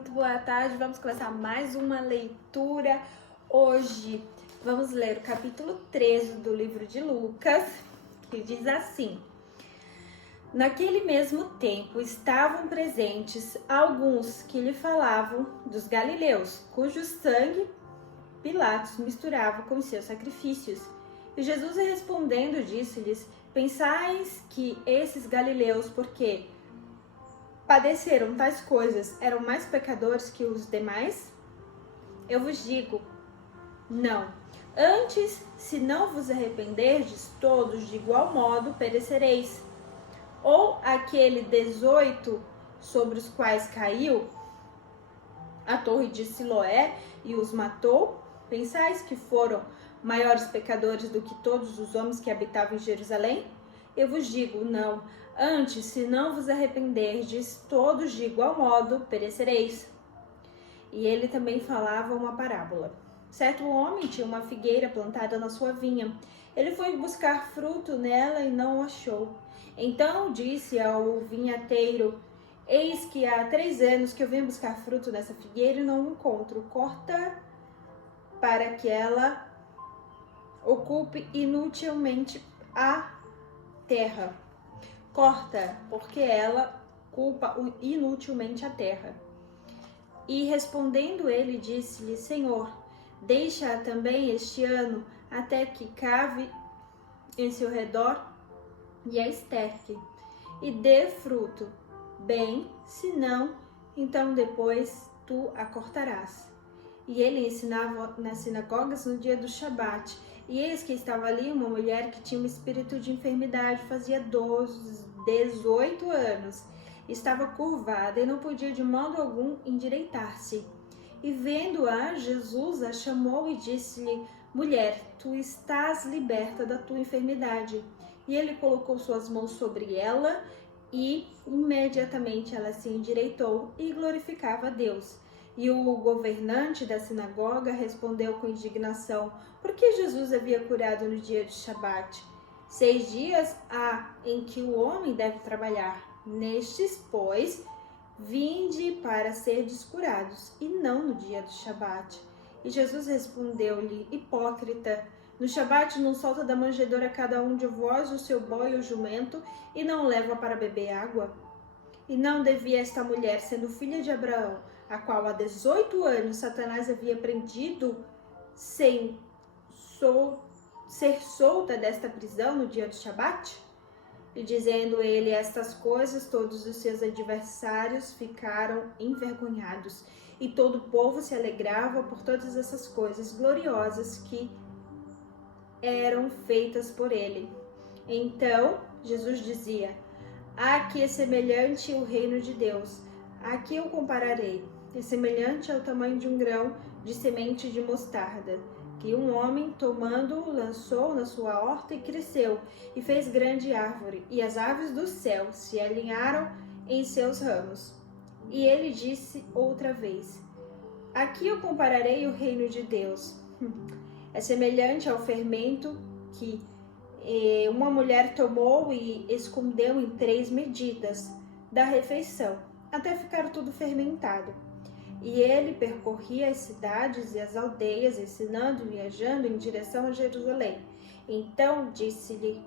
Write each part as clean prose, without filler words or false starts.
muito boa tarde. Vamos começar mais uma leitura. Hoje vamos ler o capítulo 13 do livro de Lucas, que diz assim: Naquele mesmo tempo estavam presentes alguns que lhe falavam dos galileus, cujo sangue Pilatos misturava com seus sacrifícios. E Jesus respondendo disse-lhes: Pensais que esses galileus, porque padeceram tais coisas, eram mais pecadores que os demais? Eu vos digo, não. Antes, se não vos arrependerdes, todos de igual modo perecereis. Ou aquele 18 sobre os quais caiu a torre de Siloé e os matou, pensais que foram maiores pecadores do que todos os homens que habitavam em Jerusalém? Eu vos digo, não. Antes, se não vos arrependerdes, todos de igual modo perecereis. E ele também falava uma parábola. Certo homem tinha uma figueira plantada na sua vinha. Ele foi buscar fruto nela e não o achou. Então disse ao vinhateiro: Eis que há 3 anos que eu venho buscar fruto nessa figueira e não o encontro. Corta para que ela ocupe inutilmente a terra. Corta, porque ela culpa inutilmente a terra. E respondendo ele, disse-lhe: Senhor, deixa também este ano, até que cave em seu redor e a esterque, e dê fruto. Bem, se não, então depois tu a cortarás. E ele ensinava nas sinagogas no dia do Shabat. E eis que estava ali uma mulher que tinha um espírito de enfermidade, fazia 18 anos. Estava curvada e não podia de modo algum endireitar-se. E vendo-a, Jesus a chamou e disse-lhe: Mulher, tu estás liberta da tua enfermidade. E ele colocou suas mãos sobre ela e imediatamente ela se endireitou e glorificava a Deus. E o governante da sinagoga respondeu com indignação: Por que Jesus havia curado no dia de Shabat? 6 dias há em que o homem deve trabalhar. Nestes, pois, vinde para serdes curados, e não no dia do Shabat. E Jesus respondeu-lhe: Hipócrita, no Shabat não solta da manjedoura cada um de vós o seu boi ou jumento, e não leva para beber água? E não devia esta mulher, sendo filha de Abraão, a qual há 18 anos Satanás havia prendido, ser solta desta prisão no dia do Shabat? E dizendo ele estas coisas, todos os seus adversários ficaram envergonhados, e todo o povo se alegrava por todas essas coisas gloriosas que eram feitas por ele. Então Jesus dizia: Aqui é semelhante o reino de Deus. A que eu compararei? É semelhante ao tamanho de um grão de semente de mostarda, que um homem, tomando, lançou na sua horta e cresceu, e fez grande árvore, e as aves do céu se alinharam em seus ramos. E ele disse outra vez: Aqui eu compararei o reino de Deus. É semelhante ao fermento que uma mulher tomou e escondeu em 3 medidas da refeição, até ficar tudo fermentado. E ele percorria as cidades e as aldeias, ensinando e viajando em direção a Jerusalém. Então disse-lhe: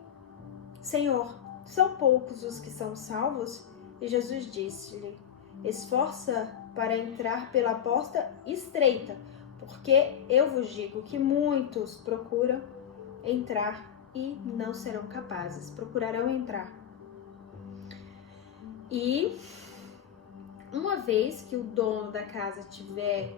Senhor, são poucos os que são salvos? E Jesus disse-lhe: Esforça para entrar pela porta estreita, porque eu vos digo que muitos procuram entrar e não serão capazes, procurarão entrar. E uma vez que o dono da casa tiver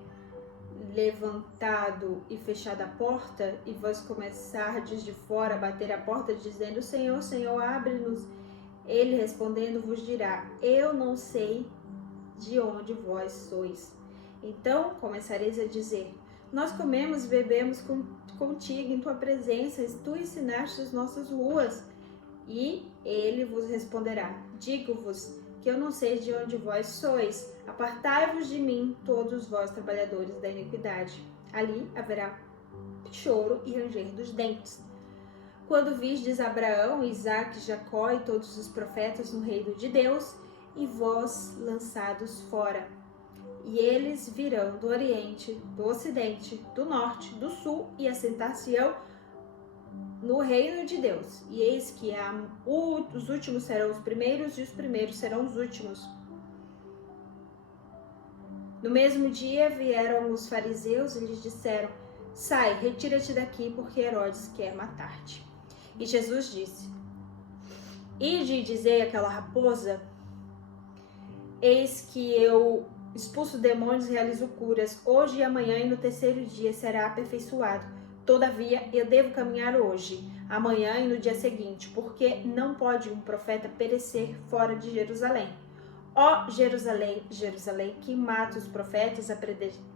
levantado e fechado a porta, e vós começardes de fora a bater a porta, dizendo: Senhor, Senhor, abre-nos, ele respondendo vos dirá: Eu não sei de onde vós sois. Então começareis a dizer: Nós comemos e bebemos contigo em tua presença, tu ensinaste as nossas ruas. E ele vos responderá: Digo-vos que eu não sei de onde vós sois. Apartai-vos de mim, todos vós trabalhadores da iniquidade. Ali haverá choro e ranger dos dentes. Quando visdes Abraão, Isaque, Jacó e todos os profetas no reino de Deus, e vós lançados fora. E eles virão do Oriente, do Ocidente, do Norte, do Sul e assentar-se-ão no reino de Deus. E eis que os últimos serão os primeiros e os primeiros serão os últimos. No mesmo dia vieram os fariseus e lhes disseram: sai, retira-te daqui, porque Herodes quer matar-te. E Jesus disse: ide e dizei àquela raposa: eis que eu expulso demônios e realizo curas, hoje e amanhã, e no terceiro dia será aperfeiçoado. Todavia, eu devo caminhar hoje, amanhã e no dia seguinte, porque não pode um profeta perecer fora de Jerusalém. Ó Jerusalém, Jerusalém, que mata os profetas,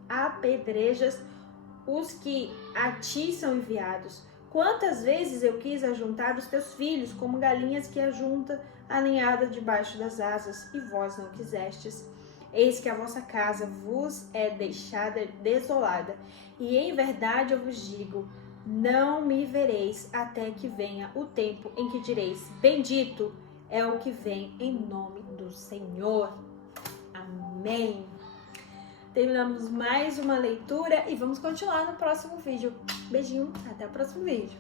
apedrejas os que a ti são enviados. Quantas vezes eu quis ajuntar os teus filhos, como galinhas que ajunta a ninhada debaixo das asas, e vós não quisestes. Eis que a vossa casa vos é deixada desolada. E em verdade eu vos digo, não me vereis até que venha o tempo em que direis: bendito é o que vem em nome do Senhor. Amém. Terminamos mais uma leitura e vamos continuar no próximo vídeo. Beijinho, até o próximo vídeo.